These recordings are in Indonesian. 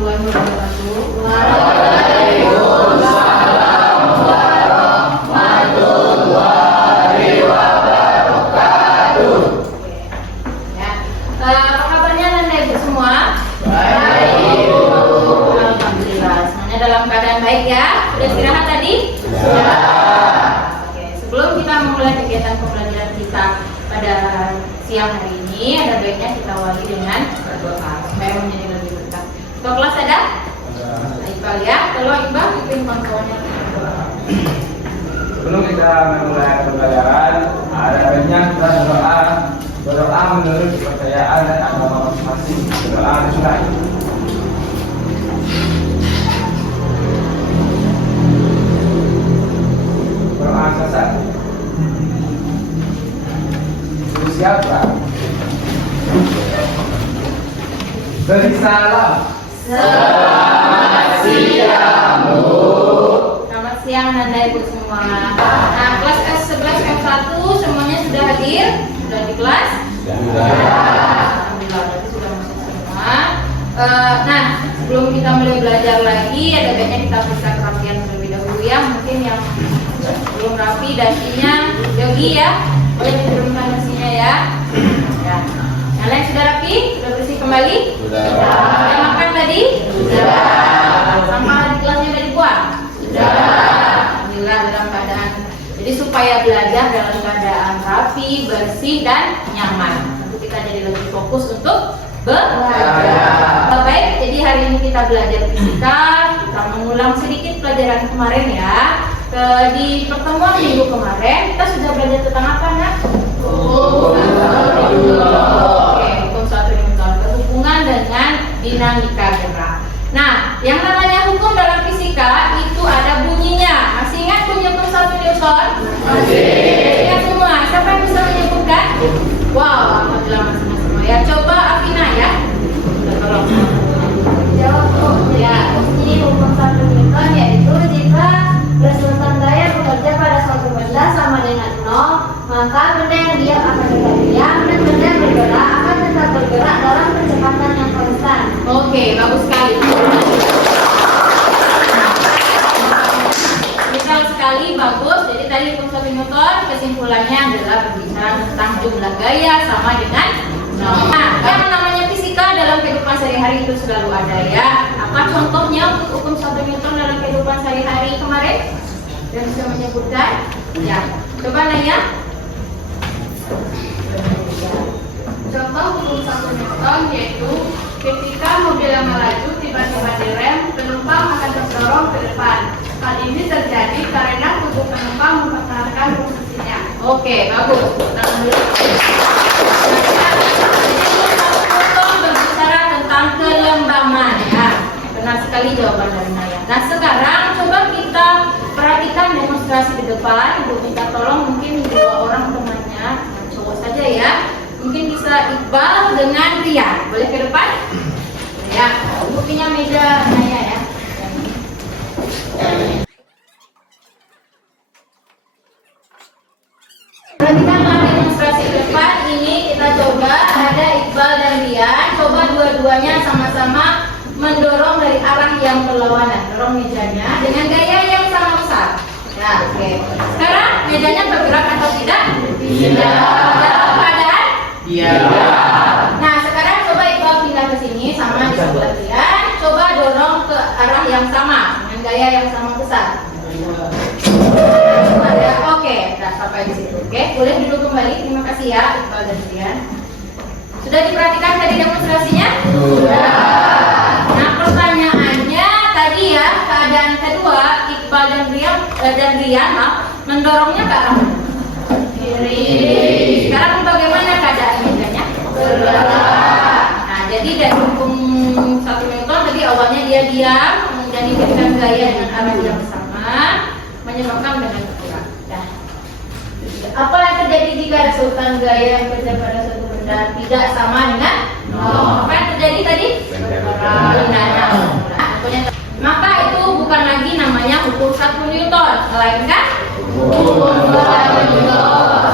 warahmatullahi wabarakatuh. Waalaikumsalam warahmatullahi wabarakatuh. Ya. Apa kabarnya Nanda Ibu semua? Baik. Alhamdulillah, semuanya dalam keadaan baik ya. Sudah istirahat tadi? Ya. Oke, sebelum kita memulai kegiatan pembelajaran kita pada siang hari ini, ada baiknya kita awali dengan berdoa supaya menjadi lebih berkah. Ketua kelas ada? Nah, Iqbal ya. Kalau Iqbal pimpin kawan-kawannya berdoa. Sebelum kita memulai pembelajaran, ada baiknya kita berdoa menurut kepercayaan dan agama masing-masing. Berdoa dimulai. Berdoa selesai. Siapa? Beri salam. Selamat siang, Bu. Selamat siang Nanda Ibu semua. Nah, kelas S11 F1 semuanya sudah hadir? Sudah di kelas? Alhamdulillah, berarti sudah masuk semua. Nah, sebelum kita mulai belajar lagi, ada baiknya kita periksa kerapian terlebih dahulu ya. Mungkin yang belum rapi dasinya, Yogi ya. Boleh diturunkan dasinya ya. Ya. Yang lain sudah rapi? Sudah bersih kembali? Sudah. Sudah makan tadi? Sudah. Sampah di kelasnya sudah dibuang? Sudah. Alhamdulillah dalam keadaan. Jadi supaya belajar dalam keadaan rapi, bersih dan nyaman. Tentu kita jadi lebih fokus untuk belajar. Baik, jadi hari ini kita belajar fisika. Kita mengulang sedikit pelajaran kemarin ya. Di pertemuan minggu kemarin kita sudah belajar tentang apa nak? Oke, hukum satu Newton berhubungan dengan dinamika gerak. Nah, yang namanya hukum dalam fisika itu ada bunyinya. Masih ingat bunyi hukum satu Newton? Masih. Ingat semua. Siapa yang bisa menyebutkan? Wow, alhamdulillah masih semua. Ya, coba Afina ya. Tolong. Jawab Bu. Ya. Bunyi hukum satu Newton yaitu jika resultan gaya bekerja pada suatu benda sama dengan 0, maka benda yang diam akan tetap diam dan benda yang bergerak akan tetap bergerak dalam kecepatan yang konstan. Oke, bagus sekali. Misal sekali, bagus. Jadi tadi hukum satu Newton kesimpulannya adalah berbicara tentang jumlah gaya sama dengan 0. Nah, yang namanya fisika dalam kehidupan sehari-hari itu selalu ada ya. Apa contohnya untuk hukum satu Newton dalam kehidupan sehari-hari kemarin? Dan bisa menyebutkan? Ya, coba Naya. Contoh hukum satu Newton yaitu ketika mobil yang melaju tiba-tiba direm, penumpang akan terdorong ke depan. Hal ini terjadi karena tubuh penumpang mempertahankan posisinya. Oke, bagus. Tangan dulu. Newton berbicara tentang kelembaman ya. Benar sekali jawaban dari Naya. Nah, sekarang coba kita perhatikan demonstrasi di depan. Ibu minta tolong mungkin 2 orang temannya, cowok saja ya. Mungkin bisa Iqbal dengan Rian. Boleh ke depan? Ya, Ibu punya meja Naya ya. Perhatikanlah demonstrasi di depan. Ini kita coba ada Iqbal dan Rian. Coba dua-duanya sama-sama mendorong dari arah yang berlawanan. Dorong mejanya dengan gaya yang sama besar. Ya, oke. Sekarang mejanya bergerak atau tidak? Tidak. Dalam keadaan? Iya. Nah, sekarang coba Iqbal pindah ke sini sama di sebelah Rian. Coba dorong ke arah yang sama dengan gaya yang sama besar. Oke, nah, sampai di situ. Oke, boleh duduk kembali. Terima kasih ya Iqbal dan Rian. Sudah diperhatikan tadi demonstrasinya? Sudah. Nah, pertanyaannya tadi ya, keadaan kedua Iqbal dan Rian mendorongnya ke arah mana? Kiri. Sekarang bagaimana keadaan mejanya? Bergerak. Nah, jadi dari hukum satu Newton tadi awalnya dia diam, kemudian diberikan gaya dengan arah yang sama, menyebabkan dengan bergerak. Nah, apa yang terjadi jika resultan gaya yang bekerja pada suatu benda tidak sama dengan 0? Apa yang terjadi tadi? Bergerak. Maka itu bukan lagi namanya hukum satu Newton, melainkan hukum 2 Newton.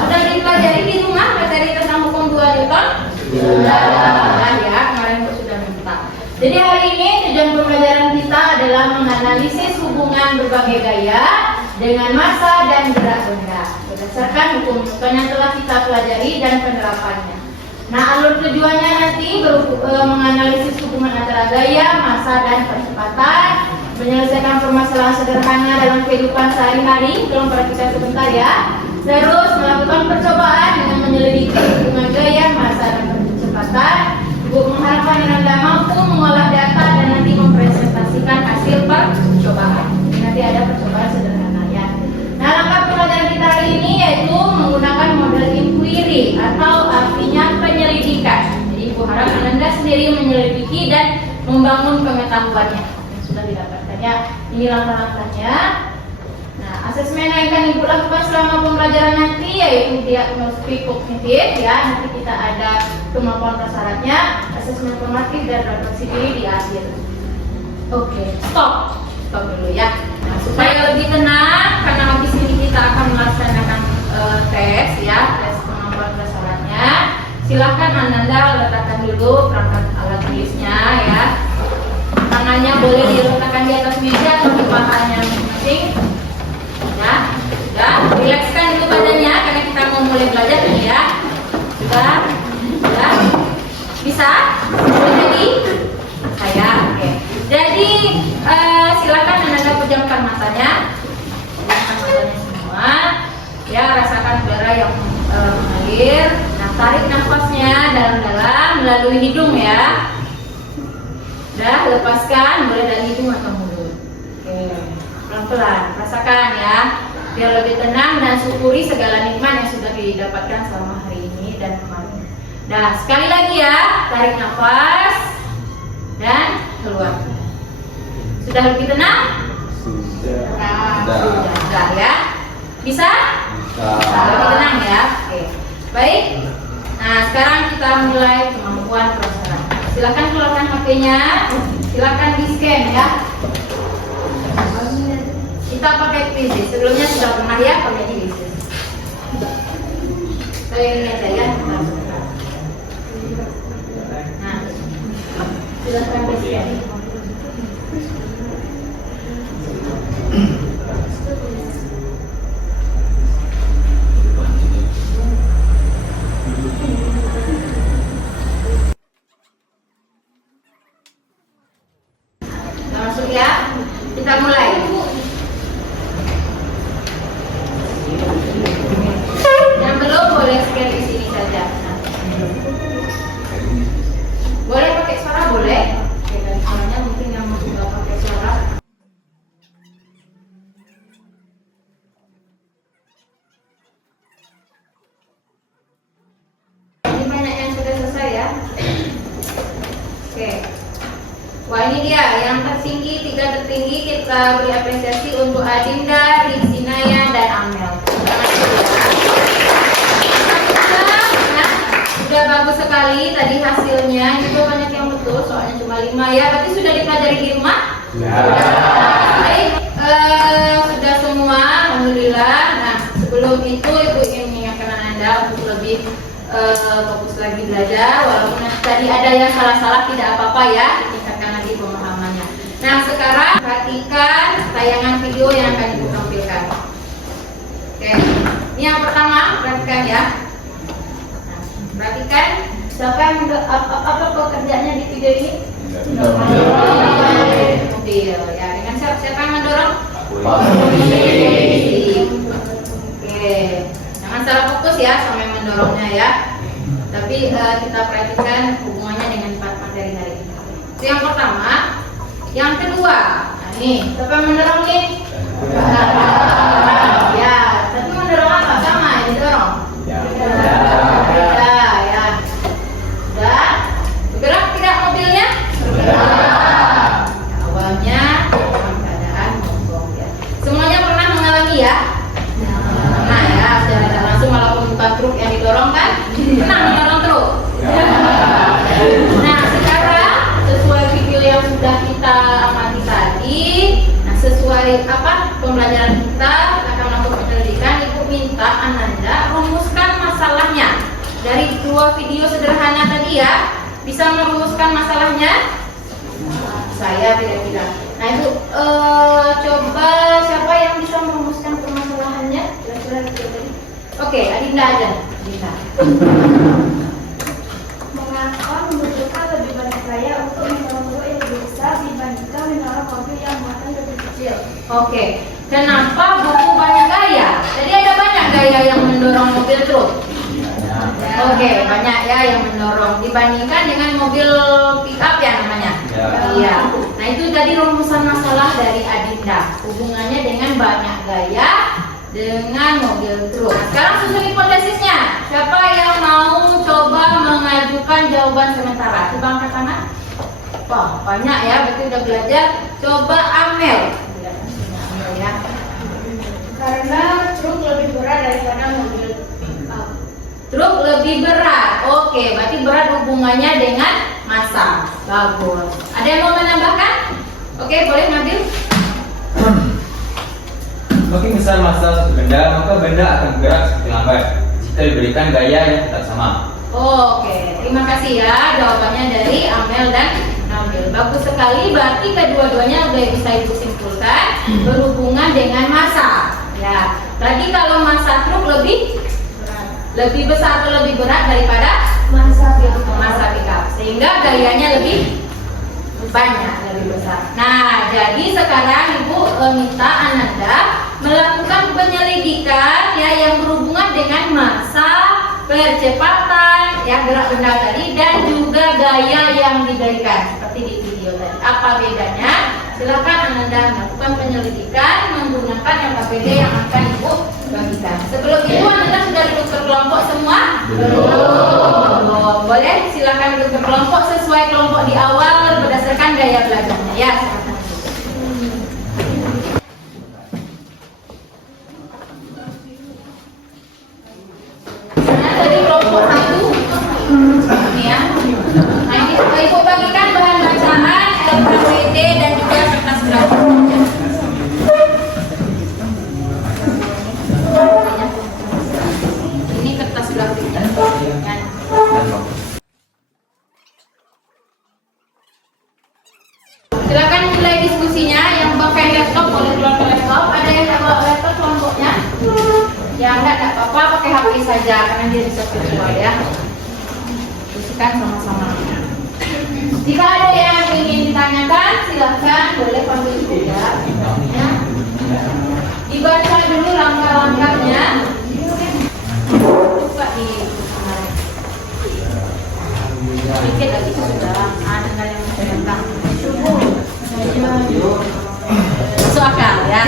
Sudah dipelajari di rumah materi tentang hukum 2 Newton? Sudah. Ya, kemarin sudah minta. Jadi Jadi hari ini tujuan pembelajaran kita adalah menganalisis hubungan berbagai gaya dengan massa dan gerak benda berdasarkan hukum-hukum yang telah kita pelajari dan penerapannya. Nah, alur tujuannya nanti menganalisis hubungan antara gaya, massa, dan percepatan, menyelesaikan permasalahan sederhana dalam kehidupan sehari-hari. Tolong perhatikan sebentar ya. Terus melakukan percobaan dengan menyelidiki hubungan gaya, massa, dan percepatan. Ibu mengharapkan Anda mampu mengolah data dan nanti mempresentasikan hasil percobaan. Nanti ada percobaan sederhana ya. Nah, langkah pelajaran kita hari ini yaitu menggunakan model inquiry atau artinya penyelidikan. Jadi Ibu harap Anda sendiri menyelidiki dan membangun pengetahuannya yang sudah didapatkan ya. Ini langkah-langkahnya. Nah, asesmen yang akan Ibu lakukan selama pembelajaran nanti yaitu diagnostik kognitif ya. Nanti kita ada kemampuan prasyaratnya, asesmen formatif dan refleksi diri di akhir. Oke, stop dulu ya. Nah, supaya lebih tenang, karena habis ini kita akan melaksanakan tes ya, tes kemampuan prasyaratnya. Silahkan Anda letakkan dulu perangkat alat tulisnya ya. Tangannya boleh diletakkan di atas meja atau di pahanya masing-masing. Ya, sudah. Rilekskan dulu badannya karena kita mau mulai belajar nih ya. Sudah. Bisa? Boleh jadi? Saya, oke. Jadi silakan Anda pejamkan matanya. Pejamkan matanya semua. Ya, rasakan udara yang mengalir. Nah, tarik nafasnya dalam-dalam melalui hidung ya. Udah, lepaskan boleh dari hidung atau mulut. Oke, pelan-pelan, rasakan ya. Biar lebih tenang dan syukuri segala nikmat yang sudah didapatkan selama hari ini dan kemarin. Nah, sekali lagi ya, tarik nafas dan keluar. Sudah lebih tenang? Sudah ya. Bisa? Lebih tenang ya. Oke. Baik. Nah, sekarang kita mulai kemampuan prasyarat. Silakan keluarkan HP-nya. Silakan di-scan ya. Kita pakai krisis. Sebelumnya sudah pernah ya pakai krisis. Saya ini aja ya. Nah, silakan di-scan. Masuk ya, kita mulai. Yang belum boleh scan di sini saja. Nah. Boleh pakai suara boleh. Oke, dan suaranya mungkin yang mau juga pakai suara. Ini banyak yang sudah selesai ya. Oke. Wah, ini dia yang tertinggi, 3 tertinggi kita beri apresiasi untuk Adinda, Rizkinaya, dan Amel. Sudah bagus sekali tadi hasilnya. Juga banyak yang betul, soalnya cuma 5 ya. Berarti sudah dipelajari di rumah? Ya. Baik, sudah semua, alhamdulillah. Nah, sebelum itu Ibu ingin mengingatkan Anda untuk lebih fokus lagi belajar. Walaupun tadi ada yang salah-salah, tidak apa-apa ya. Ditingkatkan lagi pemahamannya. Nah, sekarang perhatikan tayangan video yang akan Ibu tampilkan. Oke, ini yang pertama, perhatikan ya. Nah, perhatikan siapa yang apa pekerjaannya di video ini? Mobil ya. Dengan siapa yang mendorong? Oke, jangan salah fokus ya sama yang mendorongnya ya. Tapi kita perhatikan hubungannya dengan 4 materi hari ini. Itu yang pertama. Yang kedua, nah nih, siapa yang mendorong nih? Ya, tapi mendorong apa? Sama yang didorong? Ya. Sudah? Bergerak tidak mobilnya? Bergerak. Awalnya dalam keadaan mogok ya. Semuanya pernah mengalami ya? Nah ya, secara tidak langsung walaupun bukan truk yang didorong kan? Pernah mendorong truk? Nah, sekarang sesuai video yang sudah kita amati tadi, nah sesuai pembelajaran kita akan melakukan penyelidikan. Ibu minta Ananda rumuskan masalahnya dari 2 video sederhana tadi ya. Bisa merumuskan masalahnya? saya kira-kira. Nah itu coba siapa yang bisa merumuskan permasalahannya? Kira-kira tadi. Oke, Adinda aja. Adinda. Mengapa membutuhkan lebih banyak gaya untuk mendorong truk yang lebih besar dibandingkan mendorong mobil yang muatannya lebih kecil? Oke, kenapa butuh banyak gaya? Jadi ada banyak gaya yang mendorong mobil truk. Oke, banyak ya yang mendorong dibandingkan dengan mobil pick up ya namanya. Iya. Nah itu tadi rumusan masalah dari Adinda. Hubungannya dengan banyak gaya dengan mobil truk. Nah, sekarang susun hipotesisnya. Siapa yang mau coba mengajukan jawaban sementara? Coba angkat tangan. Wah banyak ya, berarti udah belajar. Coba Amel. Amel ya. Karena truk lebih berat daripada mobil pick up. Truk lebih berat. Oke, berarti berat hubungannya dengan massa. Bagus. Ada yang mau menambahkan? Oke, boleh Nabil. Makin besar massa suatu benda, maka benda akan bergerak semakin lambat jika diberikan gaya yang tetap sama. Oke, terima kasih ya jawabannya dari Amel dan Nabil. Bagus sekali, berarti kedua-duanya udah bisa ibu simpulkan berhubungan dengan massa. Ya, tadi kalau massa truk lebih besar atau lebih berat daripada massa pickup, sehingga gayanya lebih banyak, lebih besar. Nah, jadi sekarang ibu minta Ananda melakukan penyelidikan ya yang berhubungan dengan massa, percepatan ya gerak benda tadi, dan juga gaya yang diberikan seperti di video tadi. Apa bedanya? Silakan Ananda melakukan penyelidikan menggunakan LKPD yang akan ibu bagikan. Sebelum itu Ananda sudah duduk berkelompok semua? Belum. Boleh silakan duduk berkelompok sesuai kelompok di awal berdasarkan gaya belajarnya ya. Nah, tadi kelompok 1 ini ya. Nah, ini ibu bagikan bahan bacaan, LKPD dan juga kertas grafis. Ini kertas grafis kan. Silakan mulai diskusinya. Yang pakai laptop boleh keluar ke laptop. Ada yang tak bawa laptop kelompoknya? Ya enggak apa-apa, pakai HP saja karena dia bisa virtual ya. Diskusikan sama-sama. Jika ada yang ingin ditanyakan, silakan boleh panggil juga. Ya. Dibaca dulu langkah-langkahnya. Coba di sedikit lagi sudah. Ada yang tentang masuk akal ya.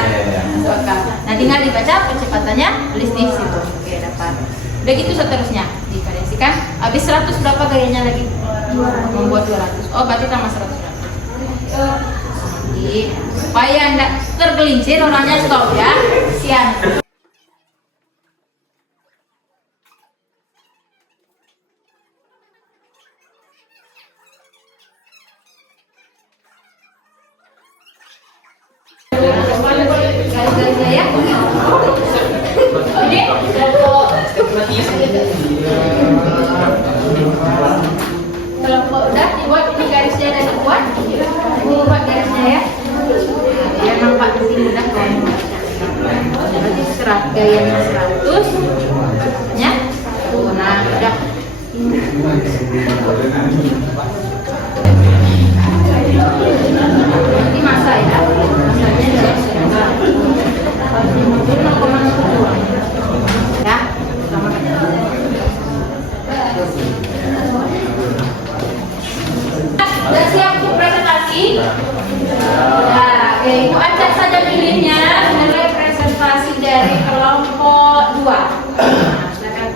Masuk akal. Nah, tinggal dibaca percepatannya, tulis di situ. Oke, dapat. Begitu seterusnya divariasikan. Habis 100 berapa gayanya lagi? Membuat 200. Oh, berarti tambah 100. Jadi, supaya enggak tergelincir orangnya stop ya. Sian. Garis-garisnya ya. Jadi kalau udah dibuat ini garisnya dan dibuat, buat garisnya ya. Biar nampak di sini udah kalau berarti gayanya 100 nya. Nah, udah. Ini masa ya. Masanya juga sudah. Harus dimuncul 0,02. Ya, sama aja. Sudah siap untuk presentasi? Nah, oke, ibu acak saja pilihnya. Mulai presentasi dari kelompok 2. Nah, silakan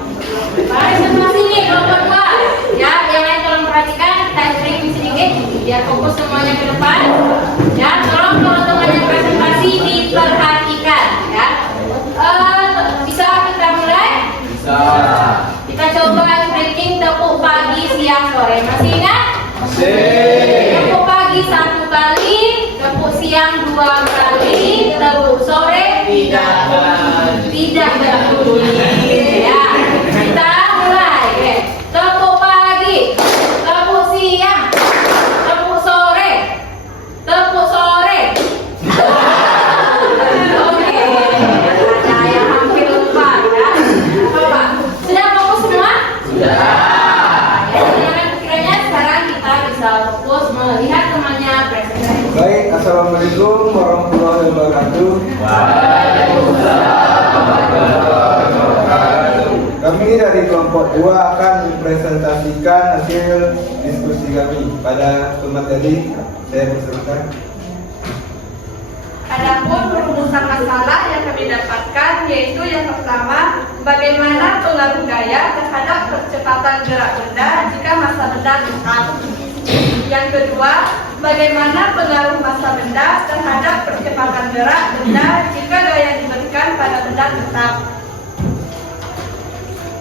presentasi nih kelompok 2. Ya, yang lain tolong perhatikan, kita streaming sedikit biar fokus semuanya ke depan. Ya, tolong kalau temannya presentasi diperhatikan ya. Bisa kita mulai? Bisa. Kita coba breaking tepuk pagi, siang, sore. Masih ingat? Tepuk pagi 1 kali, tepuk siang 2 kali, tepuk sore tidak berbunyi. Ya, kita mulai. Oke. Tepuk pagi, tepuk siang, tepuk sore, Baik, assalamualaikum warahmatullahi wabarakatuh. Kami dari kelompok 2 akan mempresentasikan hasil diskusi kami pada pemateri. Saya persilakan. Adapun rumusan masalah yang kami dapatkan yaitu yang pertama, bagaimana pengaruh gaya terhadap percepatan gerak benda jika massa benda tetap. Yang kedua, bagaimana pengaruh massa benda terhadap percepatan gerak benda jika gaya diberikan pada benda tetap.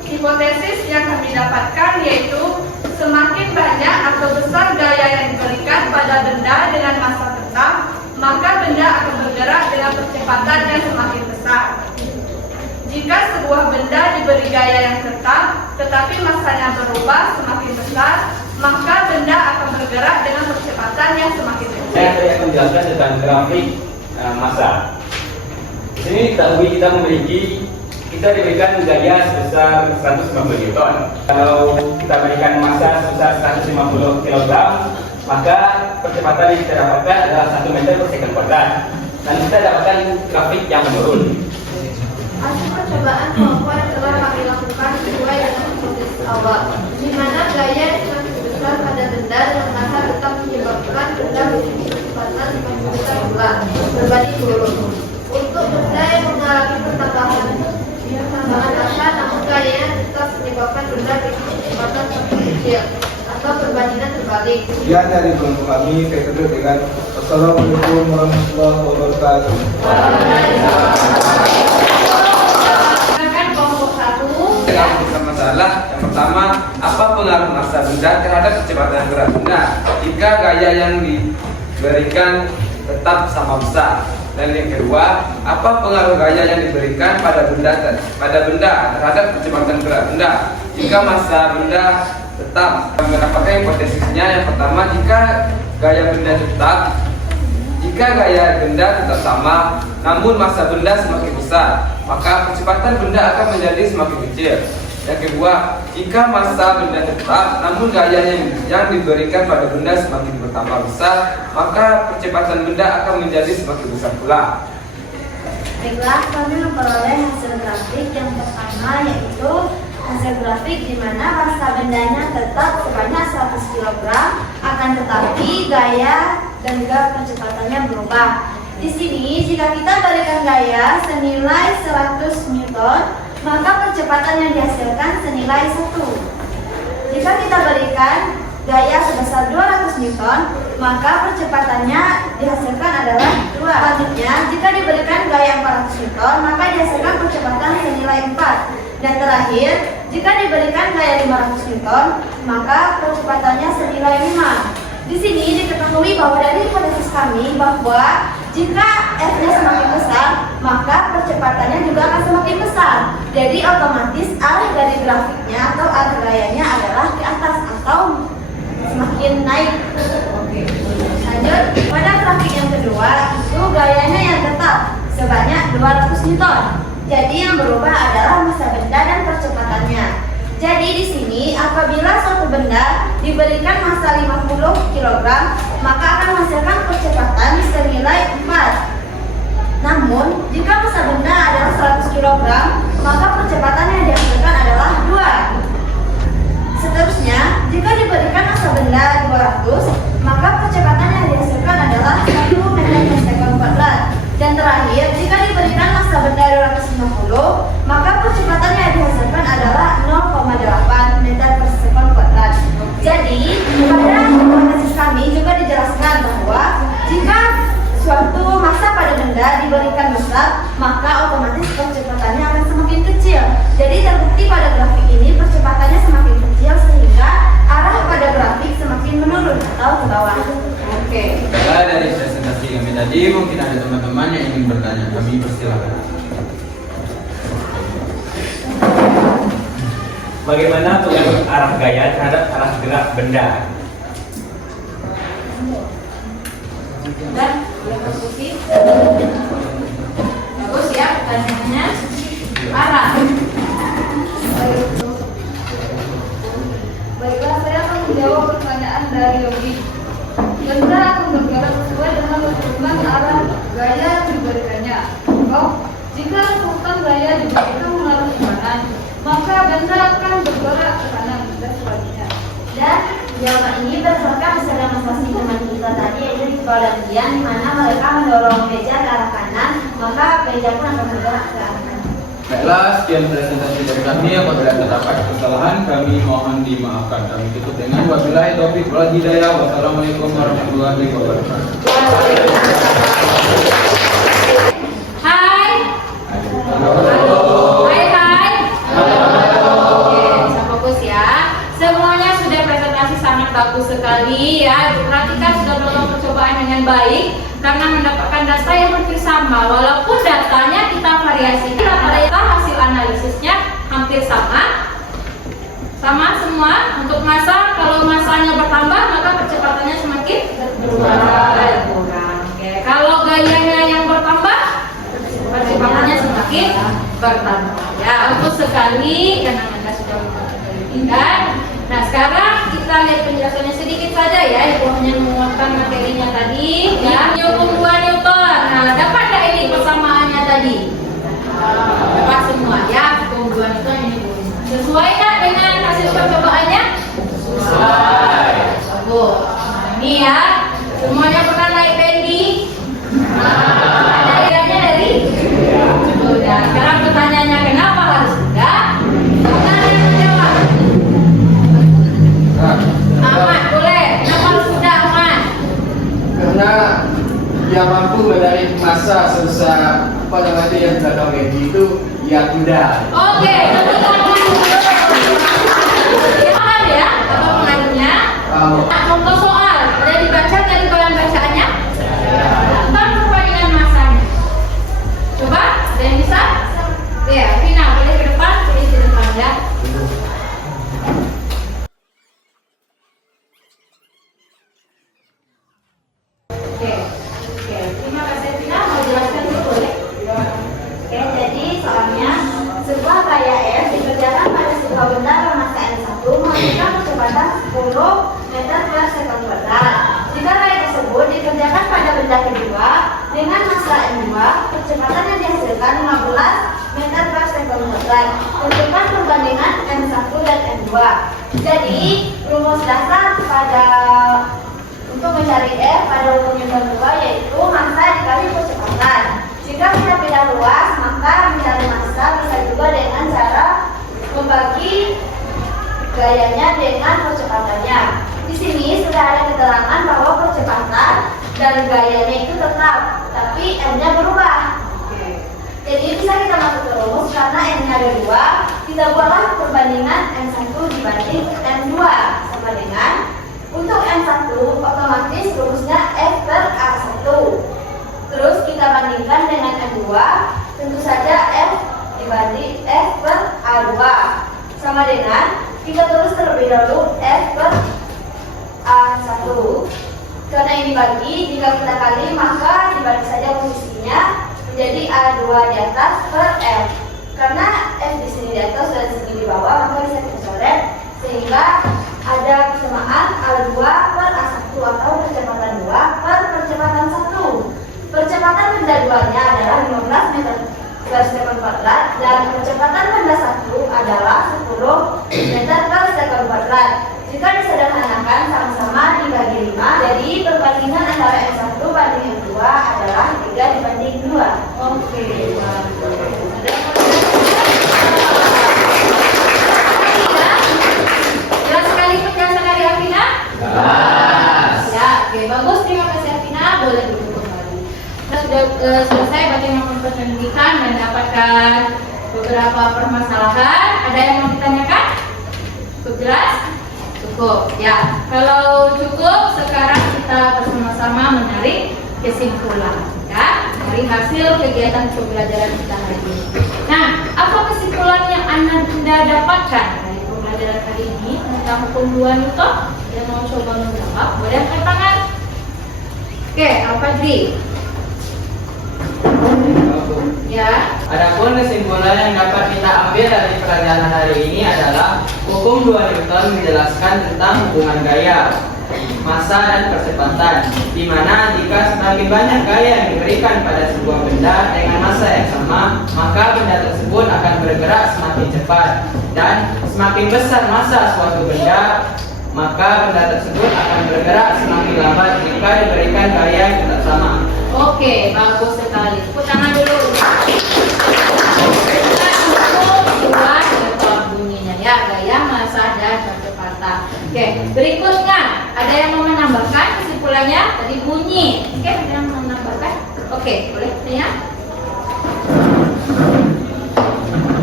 Hipotesis yang kami dapatkan yaitu semakin banyak atau besar gaya yang diberikan pada benda dengan massa tetap, maka benda akan bergerak dengan percepatan yang semakin besar. Jika sebuah benda diberi gaya yang tetap, tetapi massanya berubah semakin besar, maka benda akan bergerak dengan percepatan yang semakin kecil. Saya akan menjelaskan tentang grafik massa. Di sini kita diberikan gaya sebesar 150 Newton. Kalau kita berikan massa sebesar 150 kg, maka percepatan yang kita dapatkan adalah 1 meter per second kuadrat. Dan kita dapatkan grafik yang menurun. Hasil percobaan kelompok yang telah kami lakukan sesuai dengan hipotesis awal, di mana gaya yang semakin besar pada benda dengan massa tetap menyebabkan benda memiliki kecepatan 50 meter berbanding lurus. Untuk benda yang mengalami pertambahan massa, namun gayanya tetap menyebabkan benda memiliki kecepatan semakin kecil atau perbandingan terbalik. Sekian dari kelompok kami. Saya tutup dengan Assalamualaikum warahmatullahi wabarakatuh. Masalah yang pertama, apa pengaruh massa benda terhadap kecepatan gerak benda jika gaya yang diberikan tetap sama besar? Dan yang kedua, apa pengaruh gaya yang diberikan pada benda terhadap kecepatan gerak benda jika massa benda tetap? Mendapatkan hipotesisnya yang pertama, jika gaya benda tetap sama, namun massa benda semakin besar, maka percepatan benda akan menjadi semakin kecil. Yang kedua, jika massa benda tetap, namun gaya yang diberikan pada benda semakin bertambah besar, maka percepatan benda akan menjadi semakin besar pula. Baiklah, kami memperoleh hasil grafik yang pertama, yaitu hasil grafik di mana massa bendanya tetap sebanyak 100 kg, akan tetapi gaya dan juga percepatannya berubah. Di sini, jika kita berikan gaya senilai 100 Newton, maka percepatan yang dihasilkan senilai 1. Jika kita berikan gaya sebesar 200 Newton, maka percepatannya dihasilkan adalah 2. Selanjutnya, jika diberikan gaya 400 Newton, maka dihasilkan percepatan senilai 4. Dan terakhir, jika diberikan gaya 500 Newton, maka percepatannya senilai 5. Di sini diketahui bahwa dari hipotesis kami bahwa jika F-nya semakin besar, maka percepatannya juga akan semakin besar. Jadi otomatis arah dari grafiknya atau arah gayanya adalah ke atas atau semakin naik. Lanjut, pada grafik yang kedua itu gayanya yang tetap sebanyak 200 Newton. Jadi yang berubah adalah massa benda dan percepatannya. Jadi di sini apabila suatu benda diberikan massa 50 kg, maka akan menghasilkan percepatan senilai 4. Namun, jika massa benda adalah 100 kg, maka percepatan yang dihasilkan adalah 2. Seterusnya, jika diberikan massa benda 200, maka percepatan yang dihasilkan adalah 1 meter per second kuadrat. Dan terakhir, jika diberikan massa benda 250, maka percepatan yang dihasilkan adalah 0,8 meter per second kuadrat. Jadi, pada hipotesis kami juga dijelaskan bahwa jika suatu massa pada benda diberikan besar, maka otomatis percepatannya akan semakin kecil. Jadi terbukti pada grafik ini percepatannya semakin kecil sehingga arah pada grafik semakin menurun atau ke bawah. Oke. Setelah dari presentasi kami tadi, mungkin ada teman-teman yang ingin bertanya. Kami persilakan. Bagaimana pengaruh arah gaya terhadap arah gerak benda? Sudah, boleh posisi. Bagus ya, pertanyaannya. Arah. Baiklah, saya akan menjawab pertanyaan dari Yogi. Benda akan bergerak sesuai dengan menentukan arah gaya diberikannya. Jika rumput gaya diberikan mengarah ke kanan, maka benda akan bergerak ke kanan dan sebaliknya. Dan jawaban ini berdasarkan hasil demonstrasi teman kita tadi, yaitu di kebagian di mana mereka mendorong meja ke arah kanan, maka meja pun akan bergerak ke arah kanan. Baiklah, sekian presentasi dari kami. Apabila terdapat kesalahan, kami mohon dimaafkan. Kami tutup dengan wabillahi taufiq wal hidayah. Wassalamualaikum warahmatullahi wabarakatuh. Hai. Hai. Oke, bisa fokus ya. Semuanya sudah presentasi sangat bagus sekali ya. Perhatikan sudah melakukan percobaan dengan baik karena mendapatkan data yang hampir sama. Walaupun datanya kita variasi, rata-rata hasil analisisnya hampir sama. Sama semua. Untuk massa, kalau massanya bertambah maka percepatannya semakin berkurang. Oke, kalau gayanya yang bertambah percepatannya semakin bertambah. Ya, bagus sekali karena Anda sudah memperhatikan. Nah, sekarang kita lihat penjelasannya sedikit saja ya. Ibu hanya menguatkan materinya tadi. Ya, hukum 2 Newton. Nah, dapat nggak ini persamaannya tadi? Dapat semua ya. Hukum 2 Newton ini sesuai nggak dengan hasil percobaannya? Sesuai. Bagus. Nah, ini ya. Semuanya pernah naik bendi? Ada idenya dari? Sudah. Sekarang pertanyaannya kenapa harus tidak? Karena yang menjawab. Ahmad, boleh. Kenapa harus tidak, Ahmad? Karena dia mampu menarik massa sebesar apa namanya yang belakang meja itu ya kuda. Oke, paham ya? Apa pengaruhnya? Nah, contoh soal, ada dibaca dari bahan bacaannya? Tentang perbandingan masanya. Coba, ada yang bisa? Ya, Vina, boleh ke depan, boleh ke depan ya. Oke, terima kasih Vina, mau jelaskan dulu boleh? Oke, jadi soalnya sebuah gaya F dikerjakan pada sebuah benda bermassa M1 memiliki kecepatan 10 meter per sekon kuadrat. Jika gaya tersebut dikerjakan pada benda kedua dengan massa M2, kecepatan yang dihasilkan 15 meter per sekon kuadrat. Tentukan perbandingan M1 dan M2. Jadi rumus dasar untuk mencari F pada hukum Newton 2 yaitu massa dikali kecepatan. Jika kita beda luas, maka mencari massa bisa juga dengan cara membagi gayanya dengan percepatannya. Di sini sudah ada keterangan bahwa percepatan dan gayanya itu tetap, tapi M-nya berubah. Jadi bisa kita masuk ke rumus karena M-nya ada 2, kita buatlah perbandingan M1 dibanding M2 sama dengan untuk M1 otomatis rumusnya F per A1. Terus kita bandingkan dengan M2, tentu saja F dibanding F per A2 sama dengan kita tulis terlebih dahulu F per A1. Karena ini bagi, jika kita kali maka dibagi saja posisinya menjadi A2 di atas per F. Karena F di sini di atas dan di sini di bawah, maka bisa kita coret sehingga ada persamaan A2 per A1 atau percepatan 2 per percepatan 1. Percepatan benda 2-nya adalah 15 meter per sekon kuadrat dan percepatan benda 1 adalah 10 meter per sekon kuadrat. Jika disederhanakan sama-sama dibagi 5, jadi perbandingan antara M1 banding M2 adalah 3 dibanding 2. Oke, jelas sekali penjelasan dari Afina? Ya, oke, bagus. Terima kasih Afina. Boleh duduk kembali. Kita sudah selesai bagaimana pendidikan dan dapatkan beberapa permasalahan. Ada yang mau ditanyakan? Cukup jelas? Cukup. Ya, kalau cukup, sekarang kita bersama-sama menarik kesimpulan, ya, dari hasil kegiatan pembelajaran kita hari ini. Nah, apa kesimpulan yang Anda dapatkan dari pembelajaran hari ini tentang hukum 2 Newton? Yang mau coba menjawab, boleh angkat tangan. Oke, Al-Fadri. Ya. Adapun kesimpulan yang dapat kita ambil dari pelajaran hari ini adalah hukum 2 Newton menjelaskan tentang hubungan gaya. masa dan percepatan, di mana jika semakin banyak gaya yang diberikan pada sebuah benda dengan masa yang sama, maka benda tersebut akan bergerak semakin cepat, dan semakin besar masa suatu benda, maka benda tersebut akan bergerak semakin lambat jika diberikan gaya yang tetap sama. Oke, bagus sekali. Tepuk tangan dulu. Buat bunyinya ya, gaya, masa, dan percepatan. Oke, berikutnya ada yang mau menambahkan kesimpulannya tadi bunyi. Oke, ada yang mau menambahkan? Oke, boleh tanya.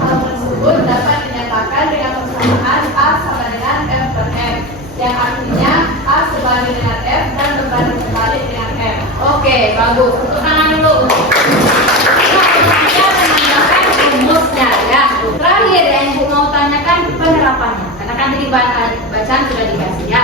Hal tersebut dapat dinyatakan dengan persamaan A sama dengan F per M, yang artinya A serbanding dengan F dan berbanding terbalik dengan M. Oke, bagus. Tepuk tangan dulu. Nah, menambahkan rumusnya ya. Terakhir yang Ibu mau tanyakan penerapannya. Karena kan tadi bacaan sudah dikasih ya.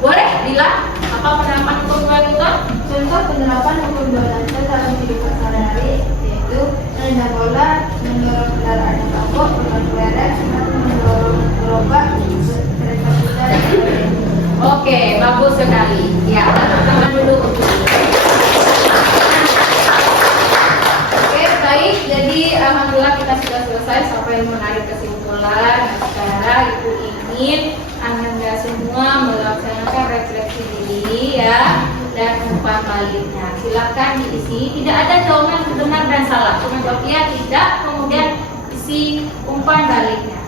Boleh Lila, apa penerapan hukum dua Newton? Contoh penerapan hukum dua Newton dalam kehidupan sehari-hari yaitu menendang bola, mendorong kendaraan yang mogok, berkendara, mendorong gerobak, kereta kuda, dan sebagainya. Oke, bagus sekali. Ya, tepuk tangan dulu. Oke, baik. Jadi alhamdulillah kita sudah selesai sampai menarik kesimpulan. Nah, sekarang Ibu ingin Anda semua melaksanakan refleksi diri ya dan umpan baliknya. Silakan diisi. Tidak ada jawaban benar dan salah. Cuma jawab ya, tidak, kemudian isi umpan baliknya.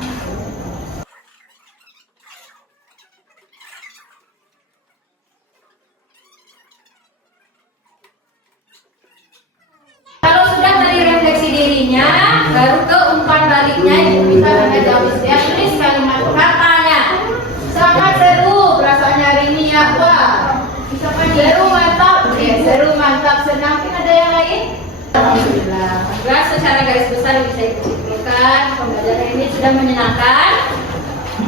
Kalau sudah dari refleksi dirinya, baru ke umpan baliknya. Ibu minta Anda jawab setiap tulis kalimat katanya. Sangat seru rasanya hari ini ya. Wah, seru mantap. Ya, seru mantap. Senang. Mungkin ada yang lain? Alhamdulillah. Alhamdulillah secara garis besar bisa Ibu simpulkan pembelajaran ini sudah menyenangkan.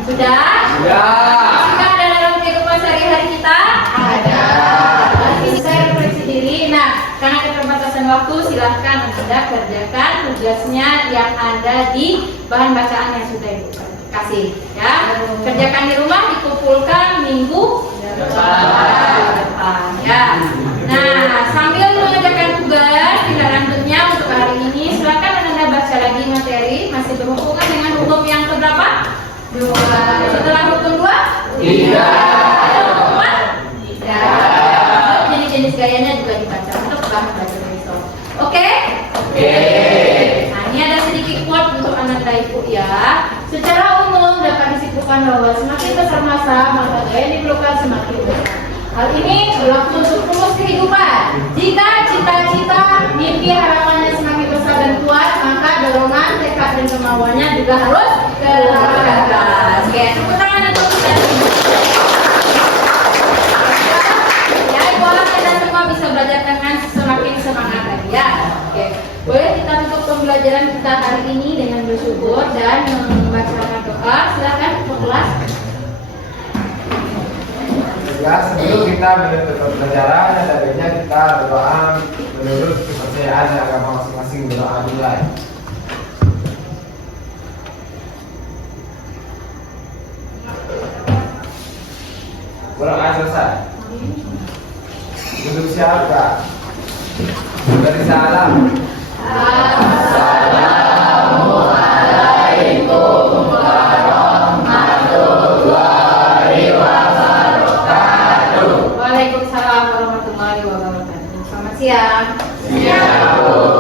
Sudah? Sudah ada dalam kehidupan sehari-hari kita? Ada. Saya refleksi diri. Nah, karena keterbatasan waktu, silahkan Anda kerjakan tugasnya yang ada di bahan bacaan yang sudah Ibu kasih. Ya, kerjakan di rumah, dikumpulkan minggu depan. Ya. Nah, sambil mengerjakan tugas tinggal lanjutnya untuk hari ini, silahkan Anda baca lagi materi masih berhubungan dengan hukum yang keberapa? 2. Setelah hukum 2? Ada hukum 4? Tidak. Jenis gayanya juga dibaca untuk bahan baca besok. Oke? Nah, ini ada sedikit quote untuk anak Ibu ya. Secara umum dapat disimpulkan bahwa semakin besar masa, maka gaya yang diperlukan semakin besar. Hal ini berlaku untuk rumus kehidupan. Jika cita-cita, mimpi, harapannya semakin besar dan kuat, maka dorongan, tekad, dan kemauannya juga harus keras. Oke, tepuk tangan untuk kita. Ya, Ibu harap Anda semua bisa belajar dengan semakin semangat lagi ya. Oke, boleh kita tutup pembelajaran kita hari ini dengan bersyukur dan membacakan doa. Silakan untuk kelas. Ya, sebelum kita menutup pembelajaran, sebaiknya kita berdoa menurut kepercayaan agama masing-masing. Berdoa dimulai. Berdoa selesai. Untuk siapa? Beri salam. Assalamualaikum warahmatullahi wabarakatuh. Waalaikumsalam warahmatullahi wabarakatuh. Selamat siang. Siang.